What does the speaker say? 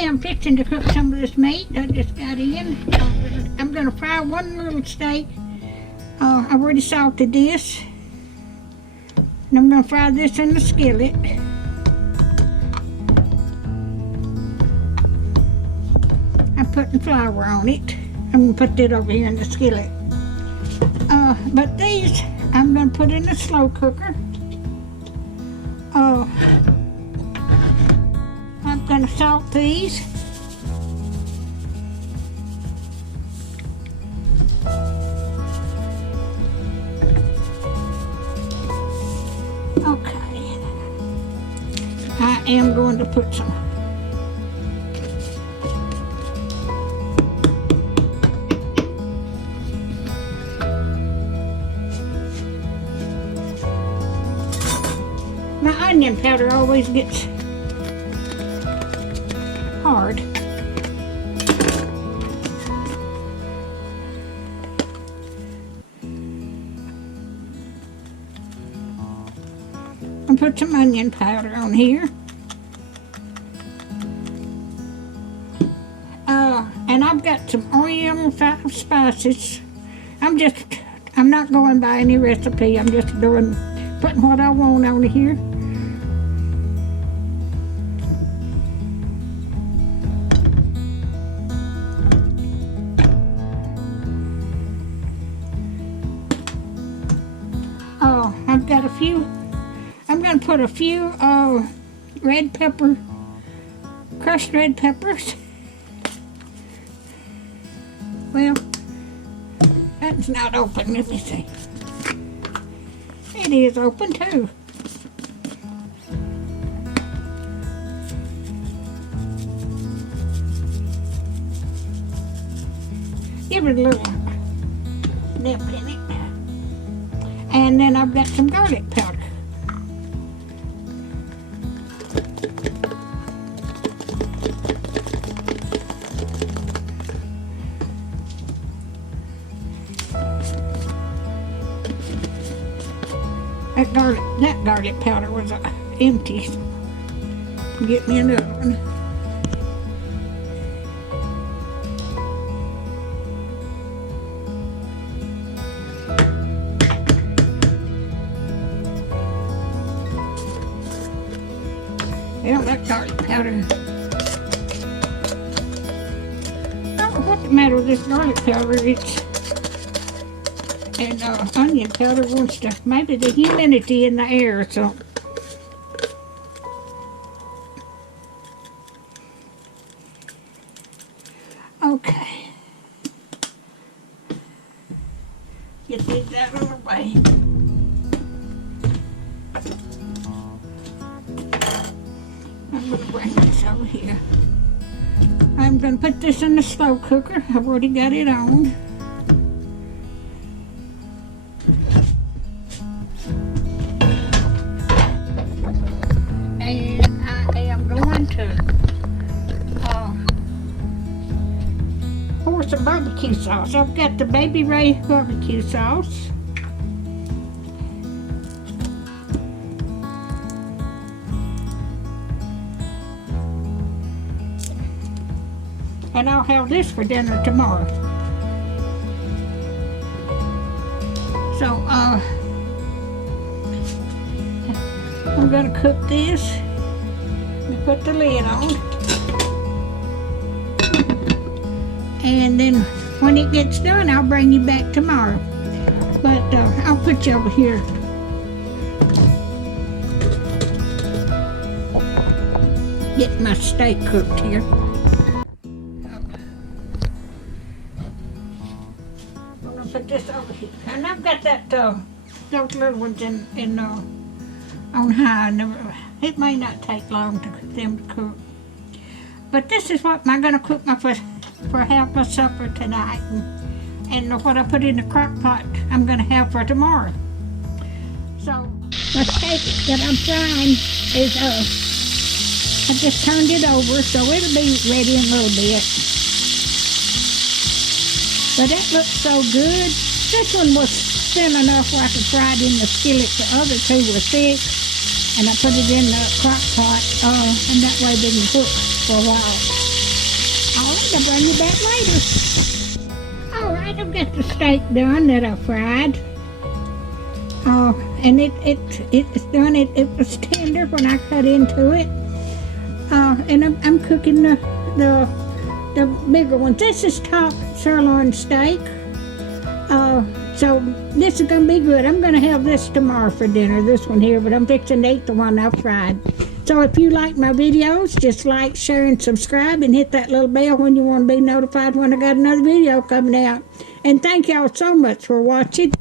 am fixing to cook some of this meat I just got in. I'm going to fry one little steak. I've already salted this. And I'm going to fry this in the skillet. I'm putting flour on it. I'm going to put that over here in the skillet. But these I'm going to put in the slow cooker. I'm going to salt these. Okay. I am going to put some my onion powder always gets hard. And put some onion powder on here. And I've got some Oriental 5 spices. I'm not going by any recipe. I'm just putting what I want on here. I've got a few. I'm going to put a few red pepper, crushed red peppers. Well, that's not open. Let me see. It is open too. Give it a little nip in it. And then I've got some garlic powder. That garlic powder was empty. So get me another one. Yeah, that garlic powder. I don't know what's the matter with this garlic powder. And onion powder wants to, maybe the humidity in the air or something. Okay. Get these out of the way. I'm going to bring this over here. I'm going to put this in the slow cooker. I've already got it on. And I am going to pour some barbecue sauce. I've got the Baby Ray barbecue sauce. And I'll have this for dinner tomorrow. So, I'm gonna cook this. And put the lid on. And then when it gets done, I'll bring you back tomorrow. But I'll put you over here. Get my steak cooked here. Put this over here, and I've got that those little ones in on high. It may not take long to them to cook, but this is what I'm going to cook for half my supper tonight, and what I put in the crock pot I'm going to have for tomorrow. So my steak that I'm frying is I just turned it over, so it'll be ready in a little bit. But that looks so good. This one was thin enough where I could fry it in the skillet. The other two were thick. and I put it in the crock pot, and that way they can cook for a while. All right, I'll bring you back later. All right, I've got the steak done that I fried. And it's done. It was tender when I cut into it. And I'm cooking the bigger ones. This is top sirloin steak. So this is gonna be good. I'm gonna have this tomorrow for dinner, this one here, but I'm fixing to eat the one I fried. So if you like my videos, just like, share, and subscribe, and hit that little bell when you want to be notified when I got another video coming out. And thank y'all so much for watching.